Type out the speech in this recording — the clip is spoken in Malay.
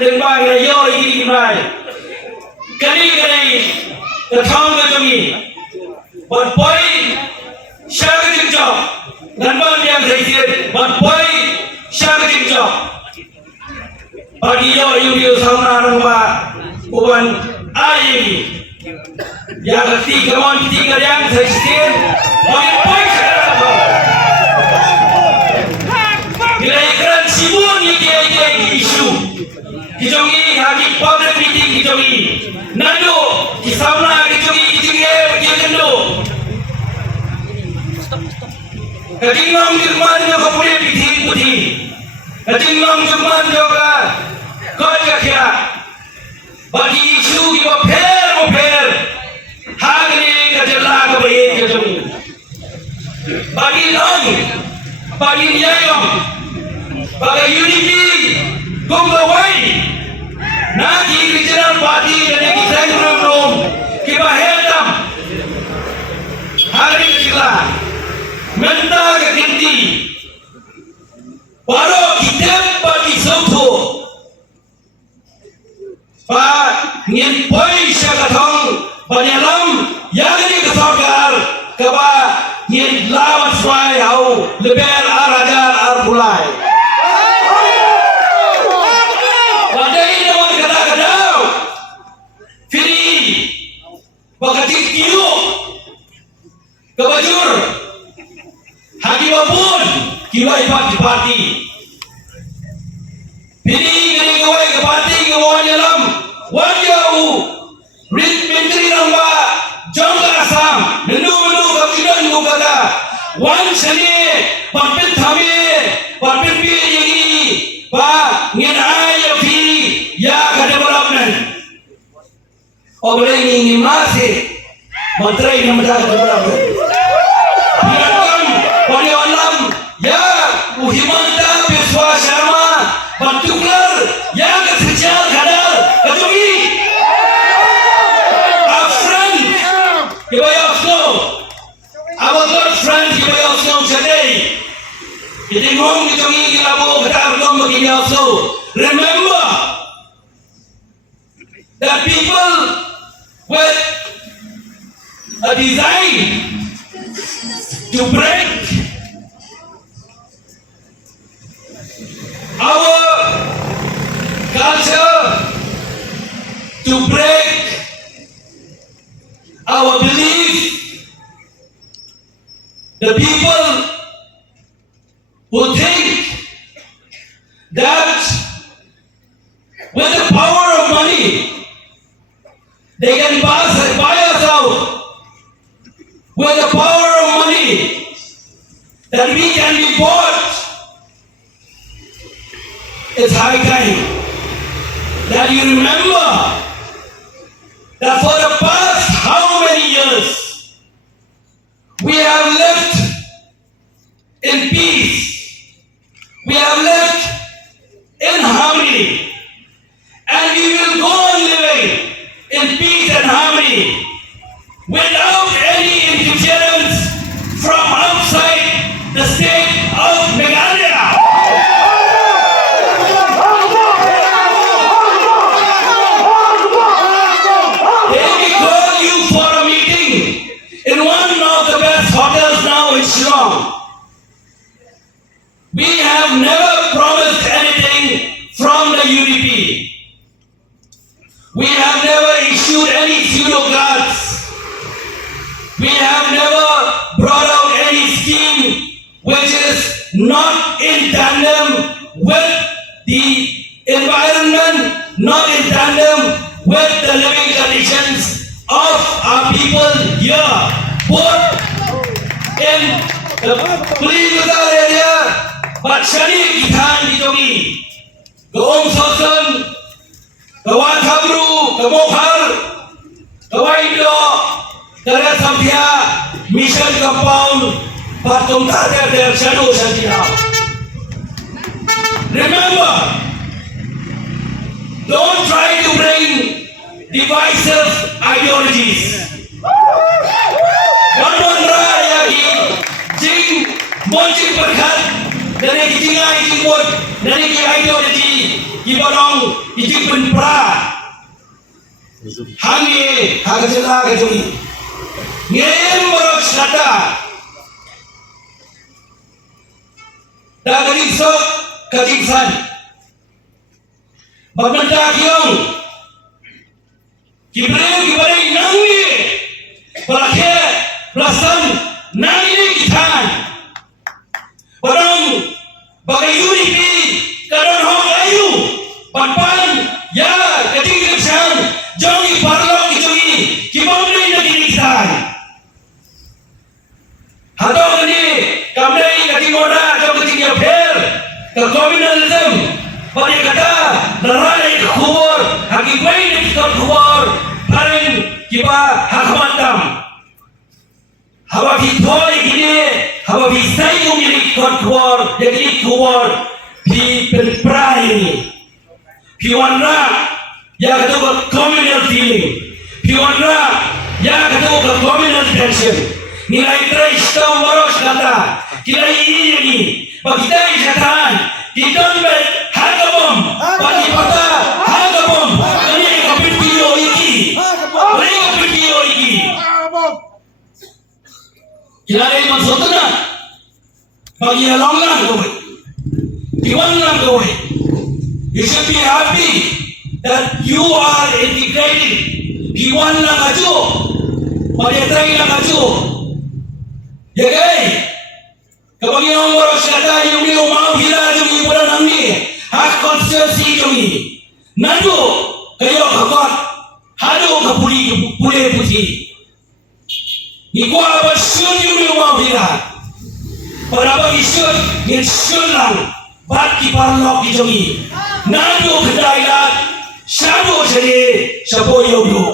đừng ba người vô đi này cái này cái thong cái gì bật bơi sao cái chuyện trò gắn bó nhau thấy tiền bật bơi sao cái chuyện trò bagi yo yêu sau na rong ba uban ai yang ketiga mon ketiga yang thấy tiền bagi bơi Giliran sibuk ni dia isu. Kijongi hagi public meeting kijongi. Nado kisauna kijongi kijinge dia kendo. Kajingam jirman jo kapure pithi puthi. Kajingam jirman jo ka kaya kya. Bagi isu ki mo pher. Hagni kajela ka baye kijongi. Bagi long bagi nyayong bagai UDP gumawai nagi regional party dan kita belum kita hedam hari kita minta ke kinti baru kita bagi sautu pak ngin poi syakatong banyalam yang ini kesargar keba ngin lawan swai hau leber arajar arbulai Bakati kiyo kabajur hagi babun kiwai parti pini gini kawai ke parti kawai dalam wajau rit menteri ramba jangka asam menu kabinan kata wan seni parpit thame parpit pi yagi pa ngin ay fi ya development Orang ini masih menteri yang menjaga kebenaran. Biarkan pada alam ya Uhimanta Biswa Sharma Bantuklar yang kecil kadar ketungi. Our friend, kita yang slow. Our good friend, kita yang slow today. Jadi ngom ketungi kita mau kita belum begini slow. Remember that people with a design to break our culture, to break our belief. The people who think that with the power of money they can buy us out with the power of money that we can be bought. It's high time that you remember that for the past how many years we have lived in peace, we have lived in harmony, and we will go on living in peace and harmony without any interference from outside the state of Meghalaya. They will call you for a meeting in one of the best hotels now in Shillong. We have never promised anything from the UDP. We have never issued any pseudo cards. We have never brought out any scheme which is not in tandem with the environment, not in tandem with the living conditions of our people here, both in the police area, but Shani Githan Gitogi, Gom Sosan, Kawan Kabru, Kamokhar, Kawaido, Tara Samthia, Mission Compound, Patung Tata Del Shadow Shantina. Remember, don't try to bring divisive ideologies. One Rayagi, Jing, Monchi Perkhat, dari jingai jingkut, dari ideologi Kibarong ijik penpra hangi hagajela gajuni ngem borok shata dagari sok kajingsan babanda kiong kibre nangi balakhe pelasan nangi kitan barang bagayuni pi karon hong ayu panpan ya keting kesan jongi parlo kijongi kibomri nagini kitan hato ni kamdai keting moda jo keting ya pher ke communalism pada kata narai khubor hakibai ni kitab khubor parin kiba hakamatam hawa thoi gini hawa sai yung ni kitab khubor jadi khubor pi penprai ni piwanra ya kata communal feeling piwanra ya kata communal tension nilai teristau moros kata kira ini bagi kita jatan kita ber hagabom bagi pada hagabom ini kapitio iki kira ini maksudnya bagi long lang kowe diwan lang kowe. You should be happy that you are integrating. Piwan lang ajo, pagkatay lang ajo. Yagay, kapag yung moros kata yung umang hila yung ibulan ng ni, hak constituency yung ni, nado kayo kakot, hado kapuli puti. Ikwa ba syun yung umang hila? Para ba isyun, isyun lang, ba't kiparlok yung ni? Nado kedailat, shadow jadi, shaboyo yo.